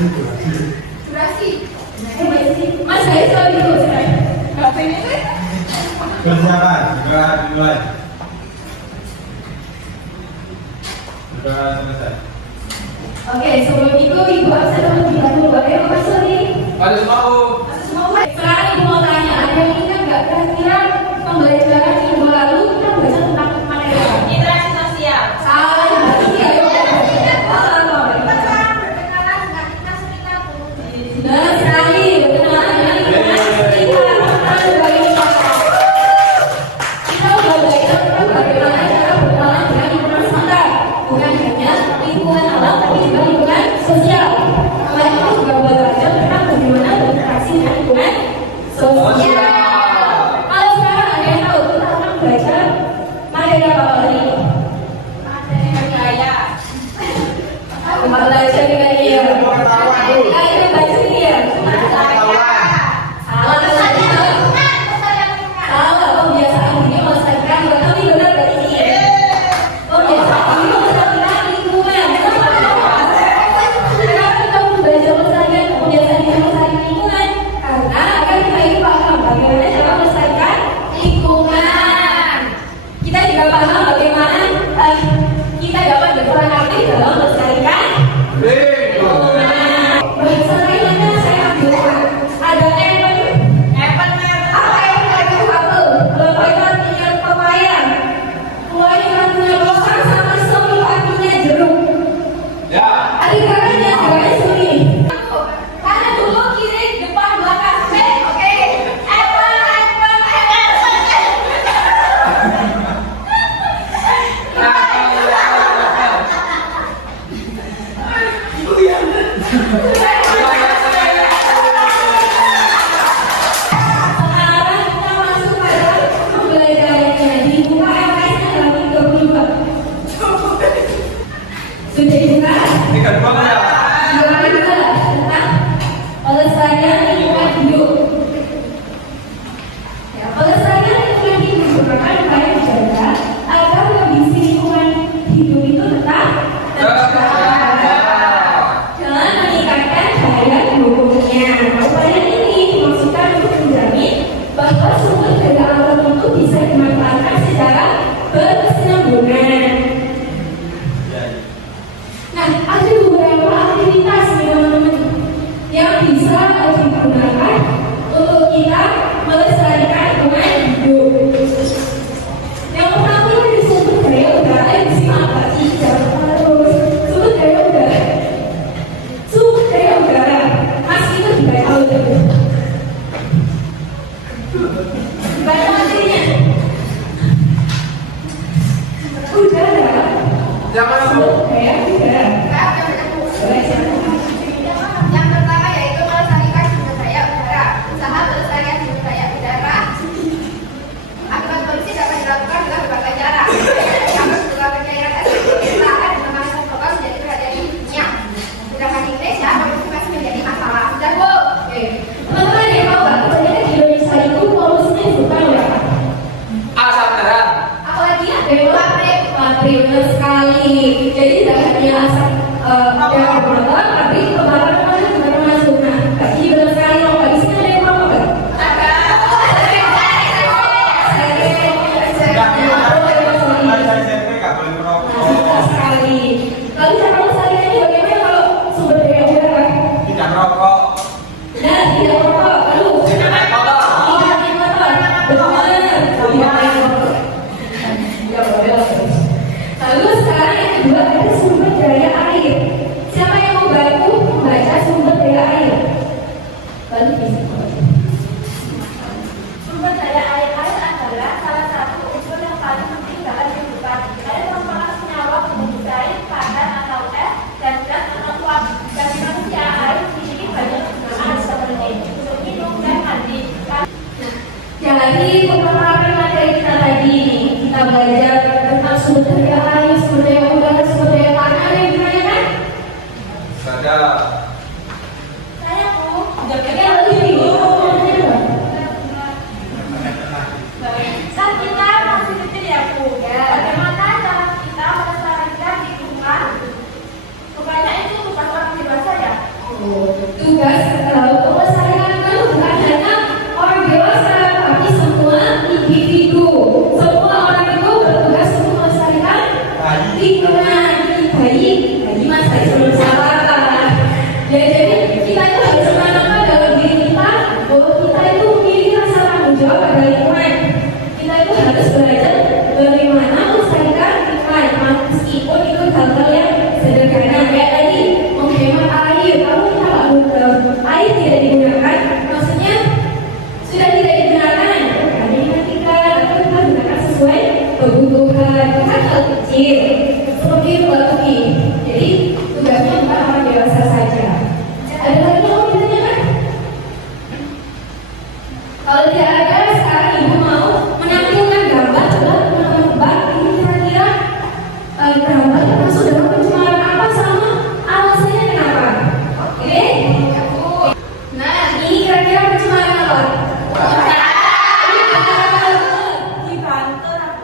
Durasi. Mas saya selalu gitu sekarang. Kalau ini kan? Persiapan, dimulai. Sudah selesai. Oke, sebelum itu Ibu absen terlebih dahulu. Bagaimana Mas Suri? Harus mau. Sekarang Ibu mau tanya, ada yang ingat nggak kira-kira pembelajaran minggu lalu kita belajar tentang materi apa? Interaksi sosial. Salah, berarti ya. Benar sekali, berkenalan dengan lingkungan sekitar. Kita udah belajar tentang bagaimana cara berkenalan dengan lingkungan sekitar. Bukan hanya lingkungan alam, tapi juga lingkungan sosial. Selain itu juga belajar tentang bagaimana berinteraksi dengan lingkungan sosial. Kalau sekarang ada yang tahu kita akan belajar materi apa kali ini? Materi budaya. Belajar dengan dia. Ayo baca dia. Salah kebiasaan ini melestarikan tapi benar dari ini. Kebiasaan ini melestarikan lingkungan. Kenapa kita mau belajar melestarikan kebiasaan ini melestarikan lingkungan? Karena akan kita ini paham bagaimana cara melestarikan lingkungan. Kita juga paham bagaimana kita dapat berperan aktif dalam melestarikan lingkungan. Bahasa lainnya saya ambil ada apa itu apel? Bapak itu artinya pepaya. Buah itu artinya pisang sama semi artinya jeruk. Ya. Jawabannya suri. Kanan dulu kiri depan belakang. Oke. Apple. Sekarang kita masuk pada pembelajarannya. Dibuka LKS-nya halaman 32. Sudah dibuka? Tingkat dua ya. Yang kedua tentang pelestarian lingkungan hidup. Ya, pelestarian lingkungan hidup merupakan upaya menjaga agar kondisi lingkungan hidup itu tetap terjaga dengan meningkatkan daya dukungnya. Upaya ini dimaksudkan untuk menjamin bahwa sumber daya alam itu bisa dimanfaatkan secara berkesinambungan. Nah, ada beberapa aktivitas teman-teman yang bisa digunakan untuk kita melestarikan lingkungan hidup. Yang pertama ini sumber daya udara yang bisa apa sih? Terus sumber daya udara. Sumber daya udara. Mas itu juga tahu itu. Baca materinya. Udara. Jangan Sumber daya udara. Yang pertama yaitu melestarikan sumber daya udara. Usaha pelestarian sumber daya udara akibat polusi dapat dilakukan dengan berbagai cara. Yang pertama pencairan es akan pemanasan global menjadi perhatian dunia. Sedangkan di Indonesia polusi masih menjadi masalah. Sudah Bu. Oke. Teman-teman yang tahu nggak? Ternyata di Indonesia itu polusinya disebutkan oleh apa? asap terang. Apalagi Pabrik, benar sekali. Jadi tidak hanya asap yang berbuat, tapi kebakaran mana juga termasuk. Nah, jadi benar sekali loh. Di sini ada yang mau nggak? Saya SMP nggak boleh merokok. Benar sekali. Lalu cara melestarikannya bagaimana kalau sumber daya udara? Tidak merokok. Benar, tidak merokok. Lalu Tidak naik motor. tidak naik motor. Benar, tidak naik motor. Ya, boleh. Lalu sekarang yang kedua ada sumber daya air. Siapa yang mau bantu membaca sumber daya air? Bantu bisa. sumber daya air adalah salah satu unsur yang paling penting dalam kehidupan. Air merupakan senyawa pembentuk air, padat atau es, dan gas atau uap. Bagi manusia, air memiliki banyak kegunaan seperti untuk minum dan mandi. Jadi pemahaman materi kita tadi kita belajar tentang sumber daya air, sumber daya udara, sumber daya tanah. Ada yang ditanyakan? Ada. Saya Bu, Oke, lalu ini. saat kita masih kecil ya Bu, bagaimana cara kita melestarikan lingkungan? Kebanyakan itu bukan orang dewasa ya. Tugas untuk melestarikan itu bukan hanya orang dewasa, tapi semua individu. Semua orang itu bertugas untuk melestarikan lingkungan. Bayi masa sebelum salah. Ya, jadi kita itu harus menanamkan dalam diri kita bahwa kita itu memiliki rasa tanggung jawab pada lingkungan. Kita itu harus belajar bagaimana melestarikan lingkungan, meskipun itu hal-hal yang sederhana kayak tadi menghemat air. Kalau kita air tidak digunakan, maksudnya sudah tidak digunakan, kami matikan atau kita gunakan sesuai kebutuhan. Kan hal kecil seperti itu lagi. Jadi tugasnya bukan orang dewasa saja. Ada lagi yang mau ditanyakan? Kalau tidak ada, sekarang ibu mau menampilkan gambar. Coba menebak ini kira-kira gambar termasuk dalam pencemaran apa sama alasannya kenapa? Oke? Nah, ini kira-kira pencemaran apa?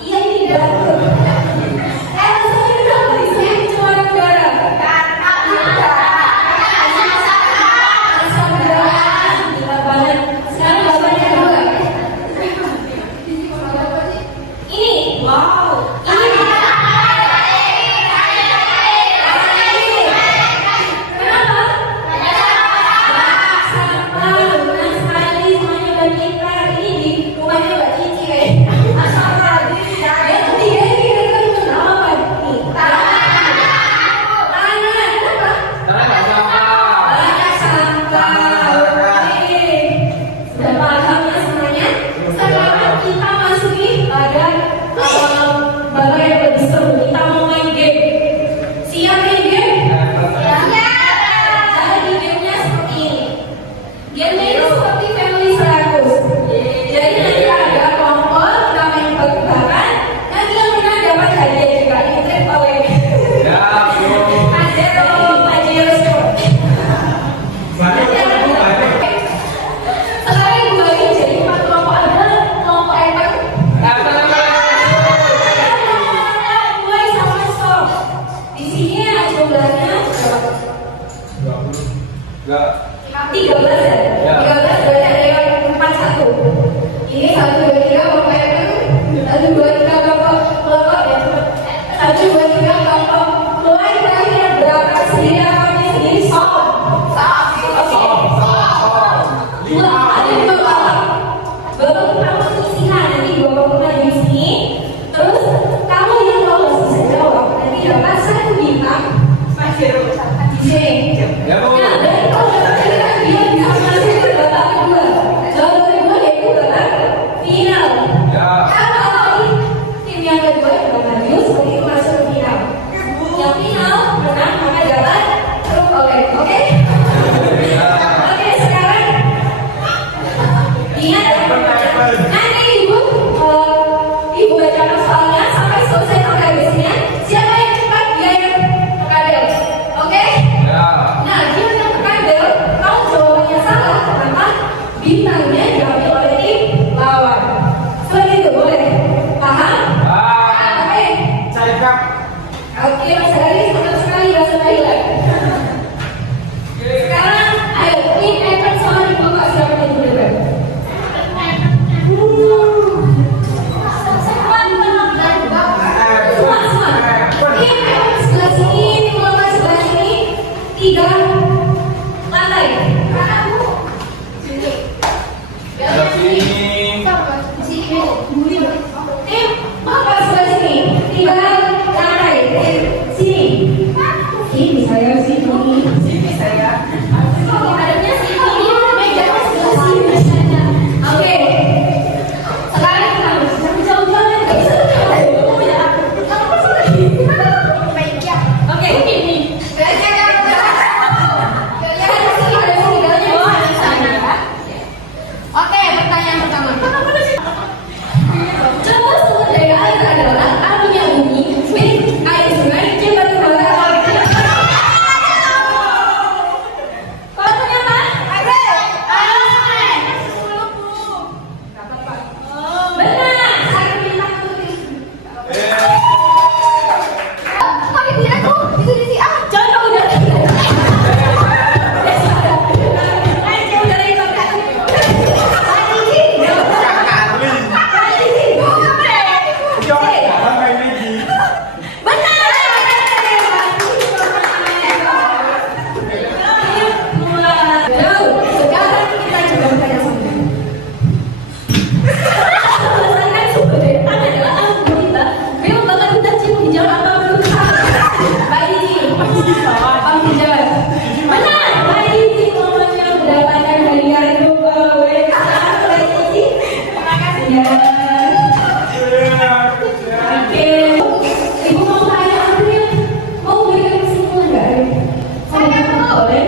Iya, ini dapur. Alasannya kenapa disebut pencemaran udara? Asap kendaraan, gila banget. Sekarang gambarnya dua. Ini, wow. Ini. Kenapa? Sampah, benar sekali semuanya buat kita. Ini di rumahnya Mbak Cici kayaknya. Yang ketiga ini kira-kira untuk apa? Nih, tanah. Kenapa? Tanah sampah. Banyak sampah. Oke. Sudah paham ya semuanya? Sekarang kita masuki pada babak yang lebih seru. Kita mau main game. Siap main game? Jadi gamenya seperti ini. Gamenya itu seperti family 100. Jadi nanti ada kelompok, kita main tebak-tebakan. Nanti yang menang dapat hadiah juga. Ini triple. Ya, bro. Pajero Sport. Sekarang ibu bagi jadi 4 kelompok. Ada kelompok Evan. Mulai sama stop. Di sini jumlahnya Enggak. 13 ya? Ya. 13 banyak lewat 41. Ini 1, 2, 3 kelompok Evan. 1, 2, 3 kelompok ya. 1, 2, 3 kelompok. Mulai terakhir berapa sendiri apa sendiri stop. Ulang, ada 2 babak. Babak pertama penyisihan, nanti 2 babak di sini. Terus kamu yang lolos bisa jawab, nanti dapat 1 bintang. Di sini. Ya, Bu. Nah, dari kalau dapat dia bisa masuk ke babak kedua. Babak kedua yaitu babak final.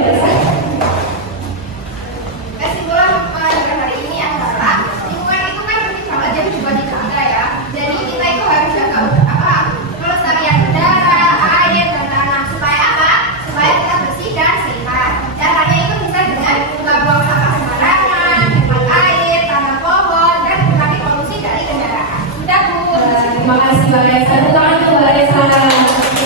Tessa? Kesimpulan pelajaran hari ini adalah lingkungan itu kan penting banget jadi juga dijaga ya. Jadi kita itu harus jaga apa? Pelestarian udara, air, dan tanah supaya apa? Supaya kita bersih dan sehat. Caranya itu bisa dengan nggak buang sampah sembarangan, hemat air, tanam pohon, dan mengurangi polusi dari kendaraan. Sudah Bu. Terima kasih Mbak Resa. Tepuk tangan untuk Mbak Resa. Nah,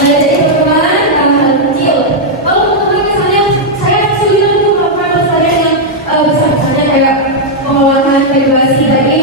jadi teman-teman, hal kecil. Kalau teman-teman misalnya saya kesulitan untuk melakukan pelestarian yang besar, misalnya kayak pengelolaan regulasi tadi